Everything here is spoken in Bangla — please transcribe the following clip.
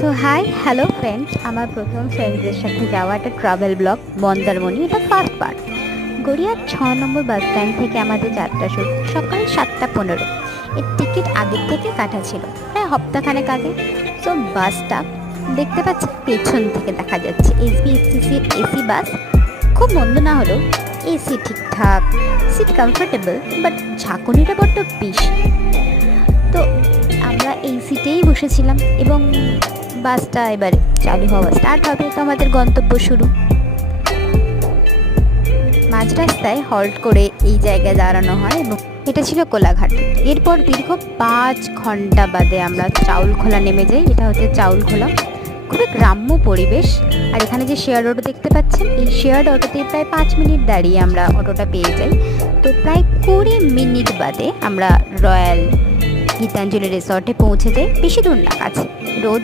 সো হাই হ্যালো ফ্রেন্ডস, আমার প্রথম ফ্রেন্ডসদের সাথে যাওয়া একটা ট্রাভেল ব্লগ মন্দারমণি। এটা ফার্স্ট পার্ট। গড়িয়ার 6 নম্বর বাস স্ট্যান্ড থেকে আমাদের যাত্রা শুরু সকাল 7:15। এর টিকিট আগের থেকে কাটা ছিল, প্রায় হপ্তাখানেক আগে। সো বাসটা দেখতে পাচ্ছি পেছন থেকে দেখা যাচ্ছে এসবিএসটিসির এসি বাস। খুব মন্দ না হলেও এসি ঠিকঠাক, সিট কমফোর্টেবল, বাট ঝাঁকুনিটা বড্ড বেশি। তো আমরা এই সিটেই বসেছিলাম এবং বাসটা এবারে চালু হওয়া স্টার্ট হবে, তো আমাদের গন্তব্য শুরু। মাঝ রাস্তায় হল্ট করে এই জায়গায় দাঁড়ানো হয় এবং এটা ছিল কোলাঘাট। এরপর দীর্ঘ 5 ঘন্টা বাদে আমরা চাউলখোলা নেমে যাই। এটা হচ্ছে চাউলখোলা, খুবই গ্রাম্য পরিবেশ। আর এখানে যে শেয়ার অটো দেখতে পাচ্ছেন, এই শেয়ার অটোতে প্রায় 5 মিনিট দাঁড়িয়ে আমরা অটোটা পেয়ে যাই। তো প্রায় 20 মিনিট বাদে আমরা রয়্যাল গীতাঞ্জলি রিসর্টে পৌঁছে যাই। বেশি দূর না, কাছে। রোজ